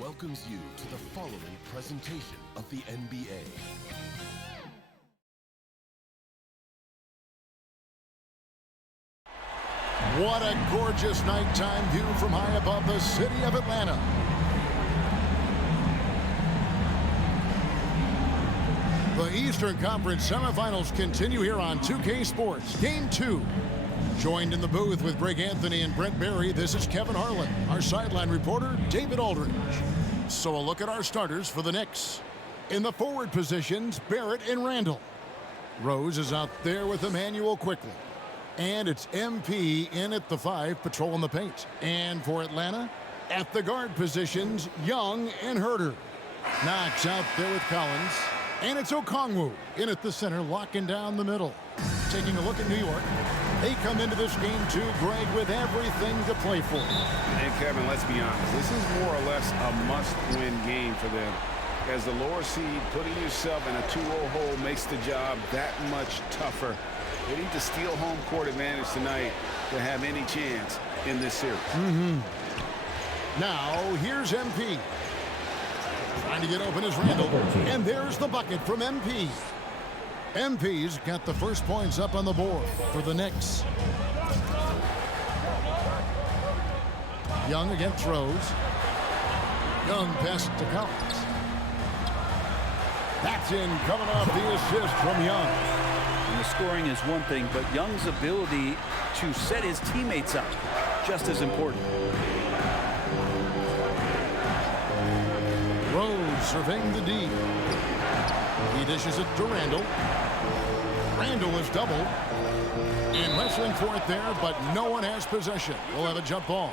welcomes you to the following presentation of the NBA. What a gorgeous nighttime view from high above the city of Atlanta. The Eastern Conference semifinals continue here on 2K Sports. Game 2. Joined in the booth with Greg Anthony and Brent Barry, this is Kevin Harlan. Our sideline reporter, David Aldridge. So a look at our starters for the Knicks. In the forward positions, Barrett and Randall. Rose is out there with Emmanuel quickly. And it's MP in at the 5, patrolling the paint. And for Atlanta, at the guard positions, Young and Herter. Knox out there with Collins. And it's Okongwu in at the center, locking down the middle. Taking a look at New York. They come into this game too, Greg, with everything to play for. And Kevin, let's be honest. This is more or less a must-win game for them. As the lower seed, putting yourself in a 2-0 hole makes the job that much tougher. They need to steal home court advantage tonight to have any chance in this series. Now, here's MP. Trying to get open is Randall. And there's the bucket from MP. MP's got the first points up on the board for the Knicks. Young against Rose. Young passes to Collins. That's in, coming off the assist from Young. And the scoring is one thing, but Young's ability to set his teammates up, just as important. Rose surveying the D. He dishes it to Randall. Randall is doubled. And wrestling for it there, but no one has possession. We'll have a jump ball.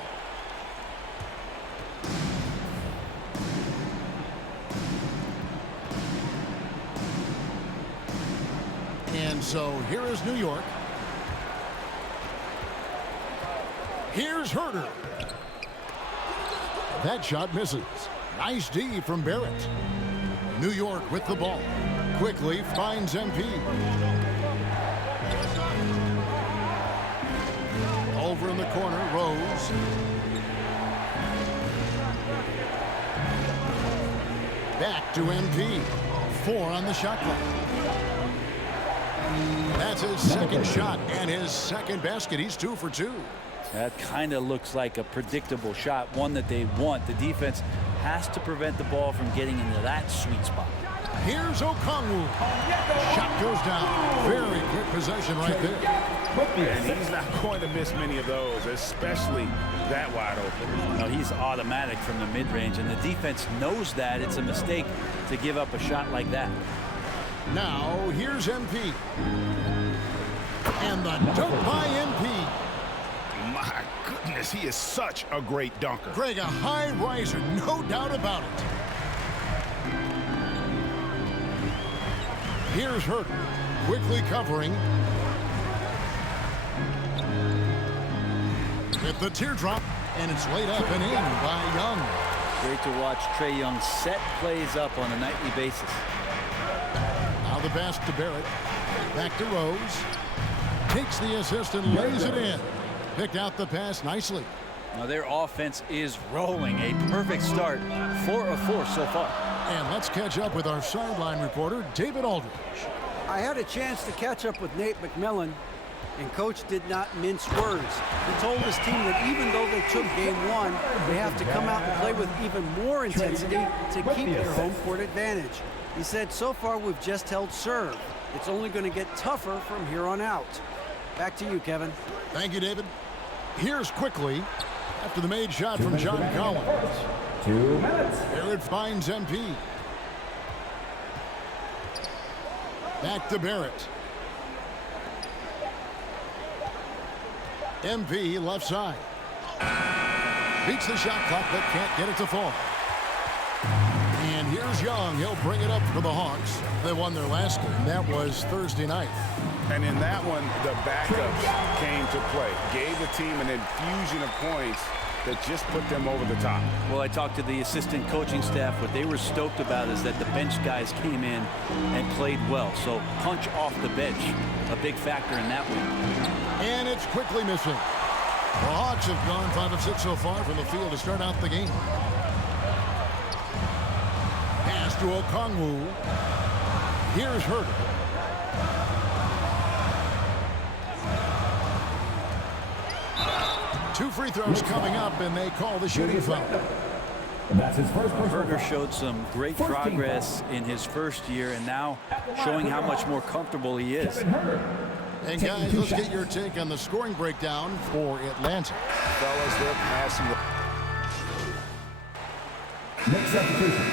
And so here is New York. Here's Herter. That shot misses. Nice D from Barrett. New York with the ball. Quickly finds MP. Over in the corner, Rose. Back to MP. 4 on the shot clock. That's his second shot and his second basket. He's 2 for 2. That kind of looks like a predictable shot, one that they want. The defense has to prevent the ball from getting into that sweet spot. Here's Okongwu. Shot goes down. Very quick possession right there. And he's not going to miss many of those, especially that wide open. No, he's automatic from the mid-range, and the defense knows that. It's a mistake to give up a shot like that. Now, here's MP. And the dunk by MP. My goodness, he is such a great dunker. Greg, a high riser, no doubt about it. Here's Herter, quickly covering. With the teardrop, and it's laid up and in by Young. Great to watch Trae Young set plays up on a nightly basis. Now the pass to Barrett. Back to Rose. Takes the assist and lays it in. Picked out the pass nicely. Now their offense is rolling. A perfect start. 4 of 4 so far. And let's catch up with our sideline reporter, David Aldridge. I had a chance to catch up with Nate McMillan, and Coach did not mince words. He told his team that even though they took game 1, they have to come out and play with even more intensity to keep their home court advantage. He said, so far we've just held serve. It's only going to get tougher from here on out. Back to you, Kevin. Thank you, David. Here's quickly after the made shot from John Collins. 2 minutes. Barrett finds MP. Back to Barrett. MP left side. Beats the shot clock but can't get it to fall. And here's Young. He'll bring it up for the Hawks. They won their last game. That was Thursday night. And in that one, the backups came to play. Gave the team an infusion of points that just put them over the top. Well, I talked to the assistant coaching staff. What they were stoked about is that the bench guys came in and played well. So punch off the bench, a big factor in that win. And it's quickly missing. The Hawks have gone 5 of 6 so far from the field to start out the game. Pass to Okongwu. Here's Herter. Two free throws coming up, and they call the shooting foul. That's his first personal Herter foul. showed some great progress in his first year and now showing how much more comfortable he is. And guys, let's get your take on the scoring breakdown for Atlanta. Fellas, they're passing. Knicks substitution.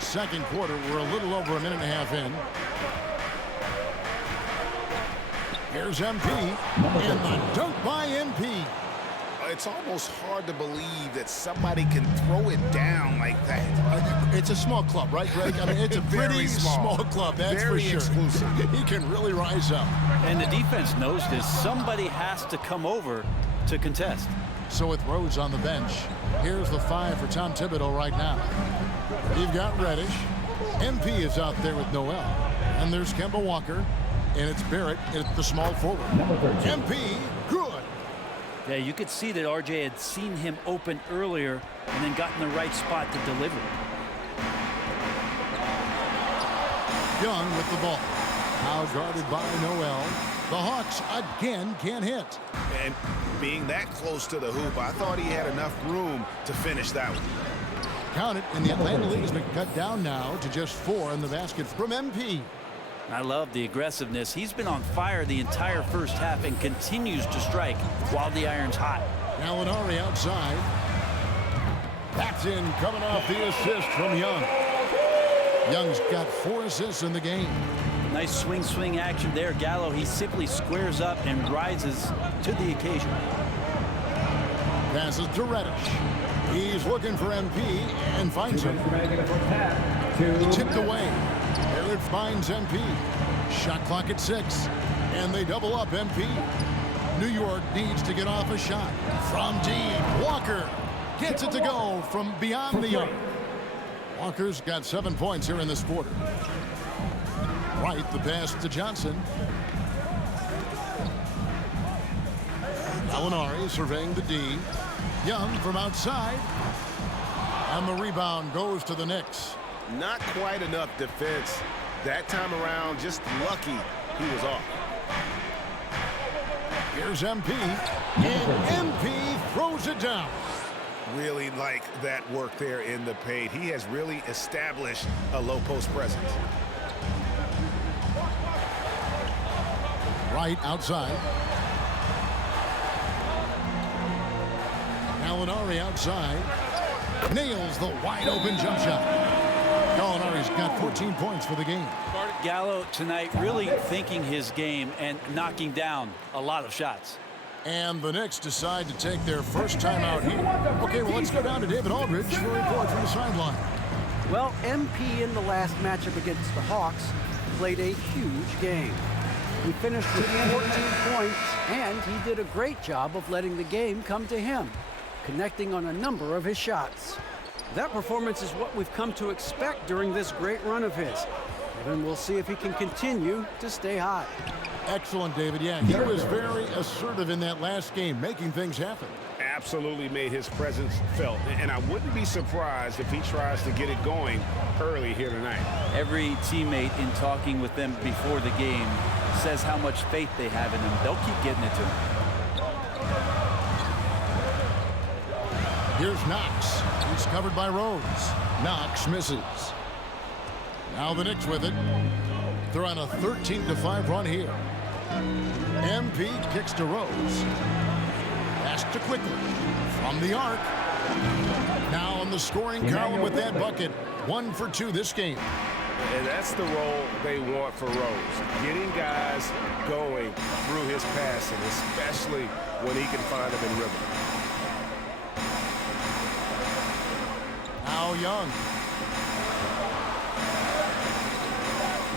Second quarter, we're a little over a minute and a half in. Here's MP, and the dunk by MP. It's almost hard to believe that somebody can throw it down like that. It's a small club, right, Greg? I mean, it's a Very pretty small club, that's Very for sure. exclusive. He can really rise up. And the defense knows this. Somebody has to come over to contest. So with Rhodes on the bench, here's the 5 for Tom Thibodeau right now. You've got Reddish. MP is out there with Noel. And there's Kemba Walker. And it's Barrett at the small forward. MP, good. Yeah, you could see that RJ had seen him open earlier and then got in the right spot to deliver. Young with the ball. Now guarded by Noel. The Hawks again can't hit. And being that close to the hoop, I thought he had enough room to finish that one. Count it, and the Atlanta League has been cut down now to just 4 in the basket from MP. I love the aggressiveness. He's been on fire the entire first half and continues to strike while the iron's hot. Gallinari outside. That's in, coming off the assist from Young. Young's got 4 assists in the game. Nice swing action there. Gallo, he simply squares up and rises to the occasion. Passes to Reddish. He's looking for MP and finds him. Tipped away. Barrett finds MP. Shot clock at 6. And they double up MP. New York needs to get off a shot. From deep, Walker gets it to go from beyond the arc. Walker's got 7 points here in this quarter. Right, the pass to Johnson. Gallinari surveying the D. Young from outside. And the rebound goes to the Knicks. Not quite enough defense that time around. Just lucky he was off. Here's MP. And MP throws it down. Really like that work there in the paint. He has really established a low post presence. Right outside. Gallinari outside. Nails the wide open jump shot. Gallinari's got 14 points for the game. Gallo tonight really thinking his game and knocking down a lot of shots. And the Knicks decide to take their first time out here. Okay, well, let's go down to David Aldridge for a report from the sideline. Well, MP in the last matchup against the Hawks played a huge game. He finished with 14 points, and he did a great job of letting the game come to him, connecting on a number of his shots. That performance is what we've come to expect during this great run of his. And we'll see if he can continue to stay hot. Excellent, David. Yeah, he was very assertive in that last game, making things happen. Absolutely made his presence felt. And I wouldn't be surprised if he tries to get it going early here tonight. Every teammate in talking with them before the game says how much faith they have in him. They'll keep getting it to him. Here's Knox. He's covered by Rhodes. Knox misses. Now the Knicks with it. They're on a 13-5 run here. MP kicks to Rhodes. Pass to Quickly. From the arc. Now on the scoring column with that bucket. 1 for 2 this game. And that's the role they want for Rose. Getting guys going through his passing, especially when he can find them in rhythm. Now Young.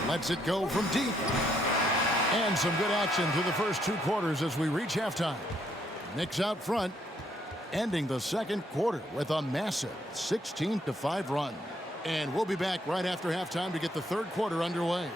Lets it go from deep. And some good action through the first 2 quarters as we reach halftime. Knicks out front, ending the second quarter with a massive 16-5 run. And we'll be back right after halftime to get the third quarter underway.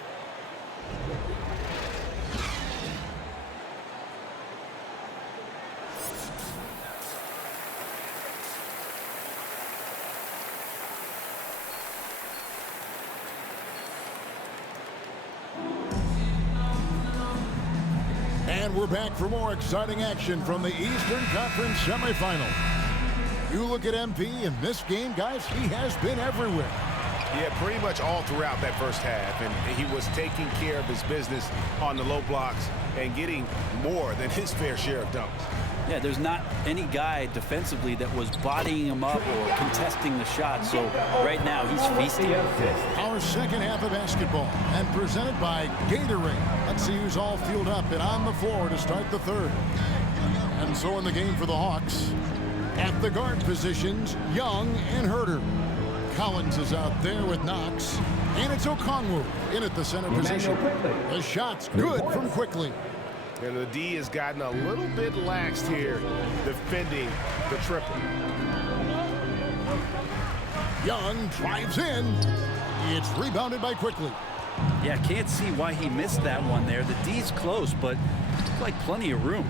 And we're back for more exciting action from the Eastern Conference semifinal. You look at MP in this game, guys, he has been everywhere. Yeah, pretty much all throughout that first half. And he was taking care of his business on the low blocks and getting more than his fair share of dunks. Yeah, there's not any guy defensively that was bodying him up or contesting the shot. So right now he's feasting. Our second half of basketball and presented by Gatorade. Let's see who's all fueled up and on the floor to start the third. And so in the game for the Hawks, at the guard positions, Young and Herter. Collins is out there with Knox, and it's Okongwu in at the center position. The shot's good from Quickly. And the D has gotten a little bit laxed here defending the triple. Young drives in. It's rebounded by Quickly. Yeah, can't see why he missed that one there. The D's close, but looks like plenty of room.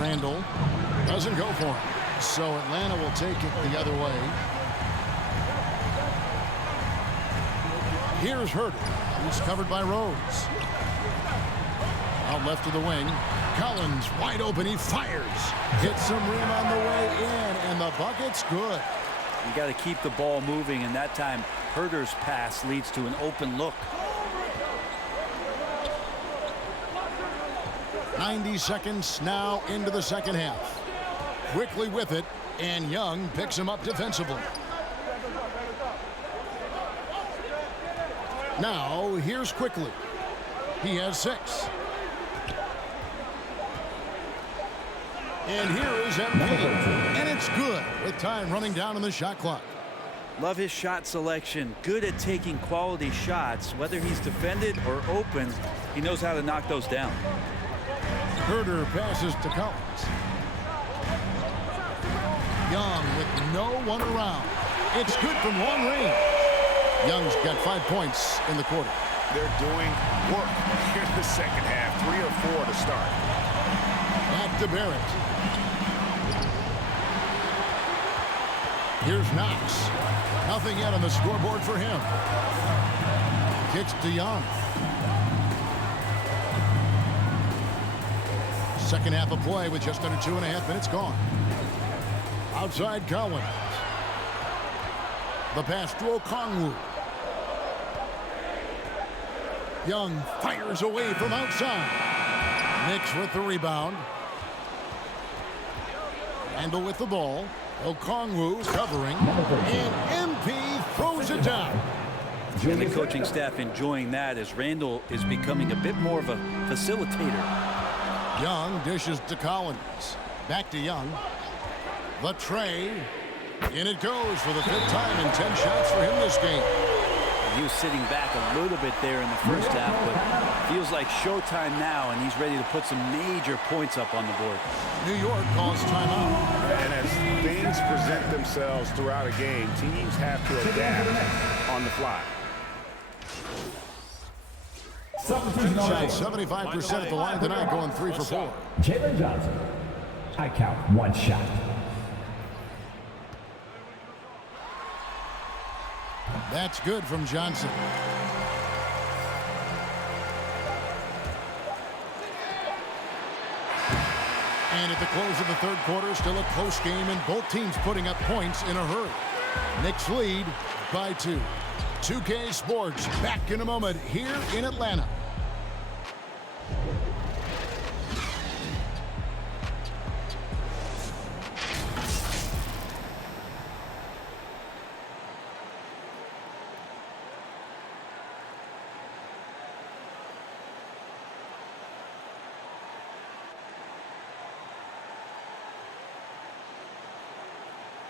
Randall doesn't go for him. So Atlanta will take it the other way. Here's Herter, who's covered by Rhodes. Out left of the wing. Collins wide open. He fires. Hits some rim on the way in, and the bucket's good. You got to keep the ball moving, and that time Herter's pass leads to an open look. 90 seconds now into the second half. Quickly with it, and Young picks him up defensively. Now, here's Quickly. He has 6. And here is MP. And it's good with time running down on the shot clock. Love his shot selection. Good at taking quality shots. Whether he's defended or open, he knows how to knock those down. Herter passes to Collins. Young with no one around. It's good from long range. Young's got 5 points in the quarter. They're doing work here in the second half. 3 or 4 to start. Back to Barrett. Here's Knox. Nothing yet on the scoreboard for him. Kicks to Young. Second half of play with just under 2.5 minutes gone. Outside Collins. The pass to Okongwu. Young fires away from outside. Knicks with the rebound. Randall with the ball. Okongwu covering. And MP throws it down. And the coaching staff enjoying that as Randall is becoming a bit more of a facilitator. Young dishes to Collins. Back to Young. The tray. In it goes for the 5th time in 10 shots for him this game. He was sitting back a little bit there in the first half, but feels like showtime now, and he's ready to put some major points up on the board. New York calls timeout. And as things present themselves throughout a game, teams have to adapt on the fly. Shot 75% at the line tonight, going 3 for 4. Jalen Johnson. I count 1 shot. That's good from Johnson. And at the close of the third quarter, still a close game, and both teams putting up points in a hurry. Knicks lead by 2. 2K Sports back in a moment here in Atlanta.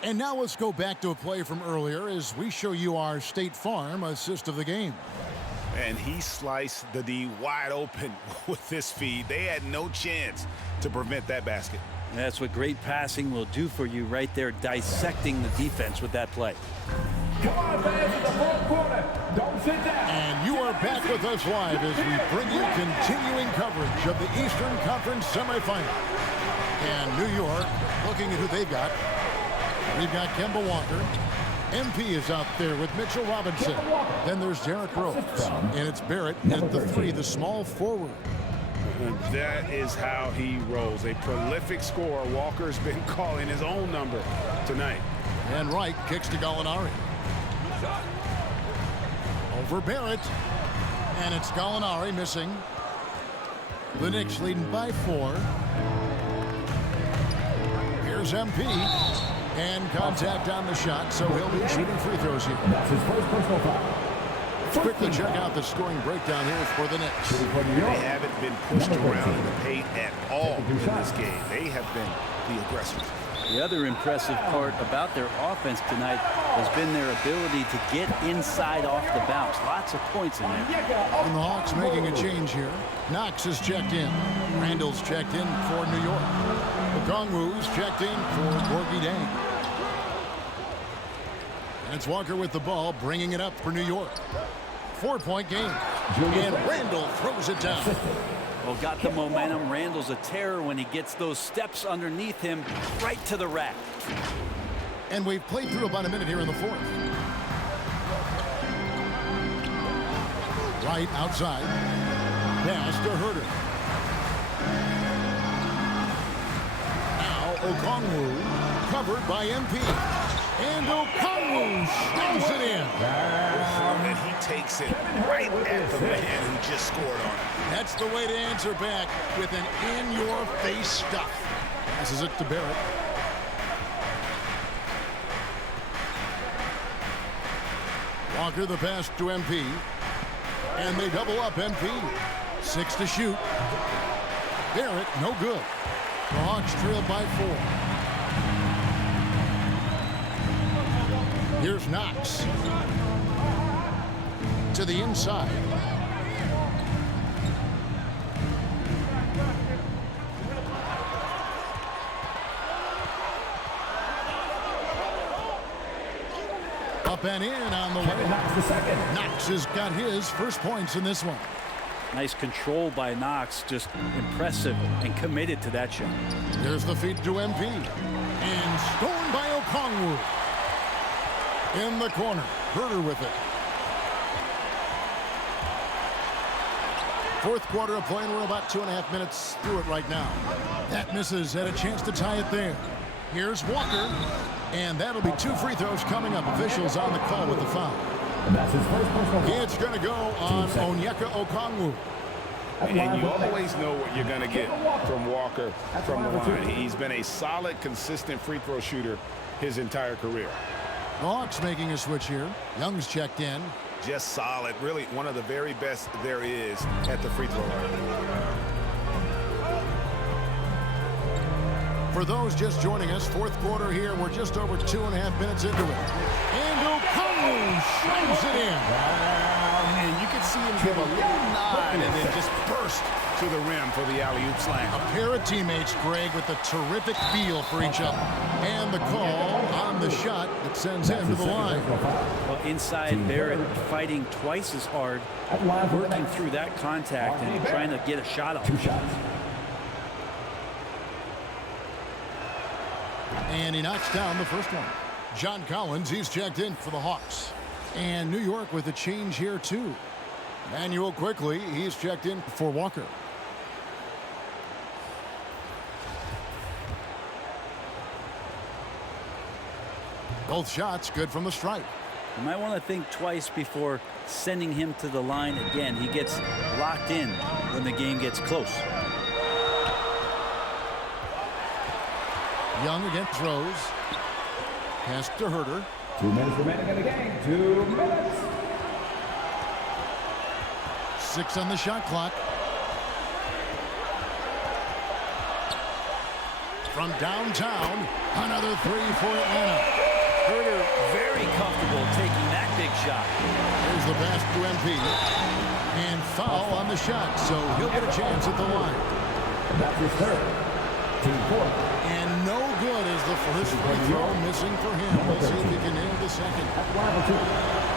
And now let's go back to a play from earlier as we show you our State Farm assist of the game. And he sliced the D wide open with this feed. They had no chance to prevent that basket. That's what great passing will do for you right there, dissecting the defense with that play. Come on, fans, in the fourth quarter. Don't sit down. And you are back with us live as we bring you continuing coverage of the Eastern Conference semifinal. And New York looking at who they've got. We've got Kemba Walker. MP is out there with Mitchell Robinson. Then there's Derrick Rose. And it's Barrett at the 3, the small forward. And that is how he rolls. A prolific scorer. Walker's been calling his own number tonight. And Wright kicks to Gallinari. Over Barrett. And it's Gallinari missing. The Knicks leading by 4. Here's MP. And contact on the shot, so he'll be shooting free throws here. That's his first personal foul. Quickly check out the scoring breakdown here for the Knicks. They haven't been pushed around in the paint at all in this game. They have been the aggressors. The other impressive part about their offense tonight has been their ability to get inside off the bounce. Lots of points in there. And the Hawks making a change here. Knox is checked in. Randall's checked in for New York. Okongwu's checked in for Gorgie Dang. And it's Walker with the ball, bringing it up for New York. 4-point game. And Randall throws it down. Well, got the momentum. Randall's a terror when he gets those steps underneath him right to the rack. And we've played through about a minute here in the 4th. Right outside. Pass to Herter. Now Okongwu covered by MP. And Okongwu slams it in. And he takes it right at the man who just scored on him. That's the way to answer back with an in-your-face stuff. Passes it to Barrett. Walker the pass to MP. And they double up MP. 6 to shoot. Barrett, no good. The Hawks trail by 4. Here's Knox. To the inside. Up and in on the way. Knox has got his first points in this one. Nice control by Knox. Just impressive and committed to that shot. There's the feed to MP. And stolen by Okongwu. In the corner. Herter with it. 4th quarter of play, and we're about 2.5 minutes through it right now. That misses. Had a chance to tie it there. Here's Walker. And that'll be 2 free throws coming up. Officials on the call with the foul. That's his first personal foul. It's going to go on Onyeka Okongwu. And you always know what you're going to get from Walker from the line. He's been a solid, consistent free throw shooter his entire career. The Hawks making a switch here. Young's checked in. Just solid. Really one of the very best there is at the free throw line. For those just joining us, 4th quarter here. We're just over 2.5 minutes into it. And Okongwu slams it in. And you can see him give a little nod and then just burst to the rim for the alley-oop slam. A pair of teammates, Greg, with a terrific feel for each other. And the call on the shot that sends him to the line. Well, inside Barrett fighting twice as hard, working through that contact and trying to get a shot off. 2 shots. And he knocks down the first one. John Collins, he's checked in for the Hawks. And New York with a change here, too. Manuel quickly, he's checked in for Walker. Both shots good from the stripe. You might want to think twice before sending him to the line again. He gets locked in when the game gets close. Young against Rose. Pass to Herter. 2 minutes remaining in the game. 2 minutes. 6 on the shot clock. From downtown, another 3 for Atlanta. Herter very comfortable taking that big shot. There's the pass to MP. And foul on the shot, so he'll get a chance at the line. That's his third. Team 4. And no good is the first free throw missing for him. We'll see if he can nail the second.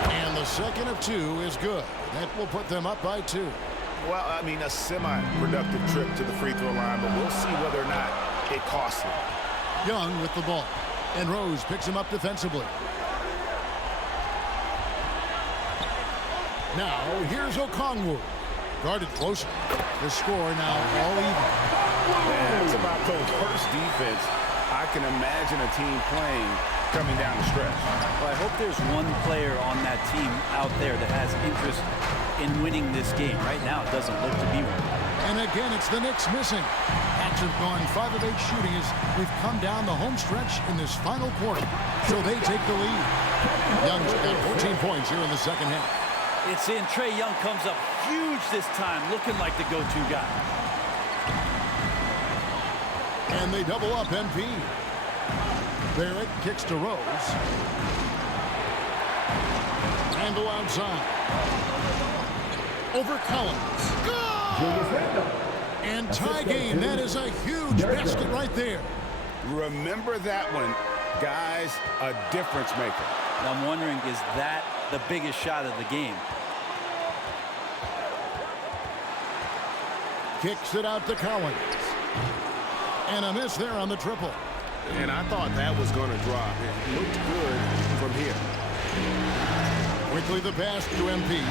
And the second of 2 is good. That will put them up by 2. Well, I mean, a semi-productive trip to the free throw line, but we'll see whether or not it costs him. Young with the ball. And Rose picks him up defensively. Now, here's Okongwu. Guarded close. The score now all even. And it's about the worst defense I can imagine a team playing coming down the stretch. Well, I hope there's one player on that team out there that has interest in winning this game. Right now, it doesn't look to be one. And again, it's the Knicks missing. Hawks have gone 5 of 8 shooting as we've come down the home stretch in this final quarter. So they take the lead. Young's got 14 points here in the second half. It's in. Trae Young comes up huge this time, looking like the go-to guy. And they double up MP. Barrett kicks to Rose. Handle outside. Over Collins. And tie game. That is a huge basket right there. Remember that one, guys, a difference maker. I'm wondering, is that the biggest shot of the game? Kicks it out to Collins. And a miss there on the triple. And I thought that was going to drop. It looked good from here. Quickly the pass to MP.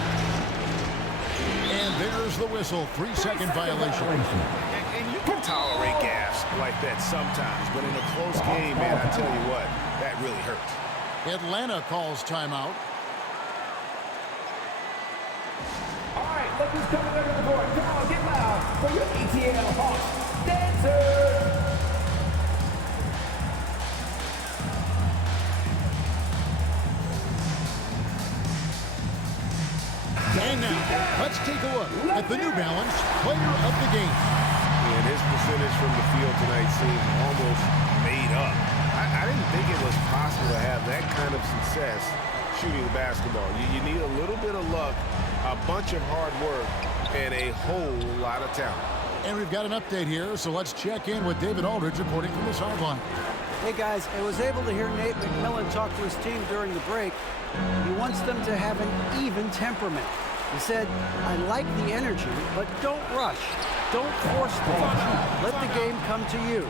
And there's the whistle. 3-second violation. And you can tolerate gas like that sometimes, but in a close game, man, I tell you what, that really hurts. Atlanta calls timeout. All right, look who's coming under the board. Come on, get loud for your ETL Hawks dancers. And now, let's take a look at the New Balance Player of the Game. And his percentage from the field tonight seemed almost made up. I didn't think it was possible to have that kind of success shooting the basketball. You need a little bit of luck, a bunch of hard work, and a whole lot of talent. And we've got an update here, so let's check in with David Aldridge reporting from the sideline. Hey guys, I was able to hear Nate McMillan talk to his team during the break. He wants them to have an even temperament. He said, I like the energy, but don't rush. Don't force things. Let the game come to you.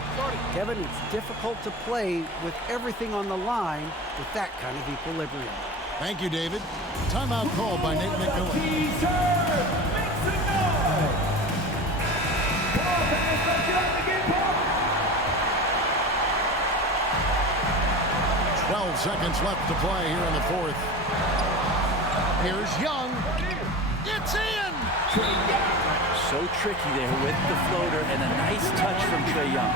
Kevin, it's difficult to play with everything on the line with that kind of equilibrium. Thank you, David. Timeout called by Nate McMillan. 12 seconds left to play here in the fourth. Here's Young. It's in! So tricky there with the floater and a nice touch from Trae Young.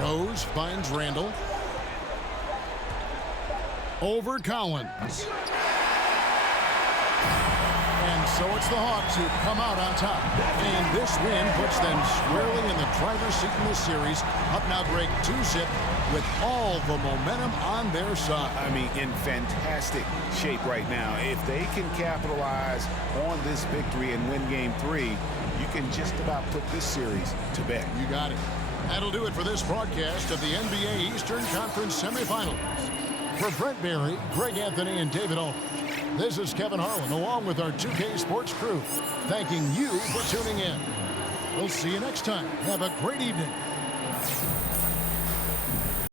Rose finds Randall. Over Collins. And so it's the Hawks who come out on top. And this win puts them squarely in the driver's seat in this series. Up now, Greg, 2-zip with all the momentum on their side. I mean, in fantastic shape right now. If they can capitalize on this victory and win Game 3, you can just about put this series to bed. You got it. That'll do it for this broadcast of the NBA Eastern Conference semifinals. For Brent Barry, Greg Anthony, and David Aldridge, this is Kevin Harlan along with our 2K Sports crew, thanking you for tuning in. We'll see you next time. Have a great evening.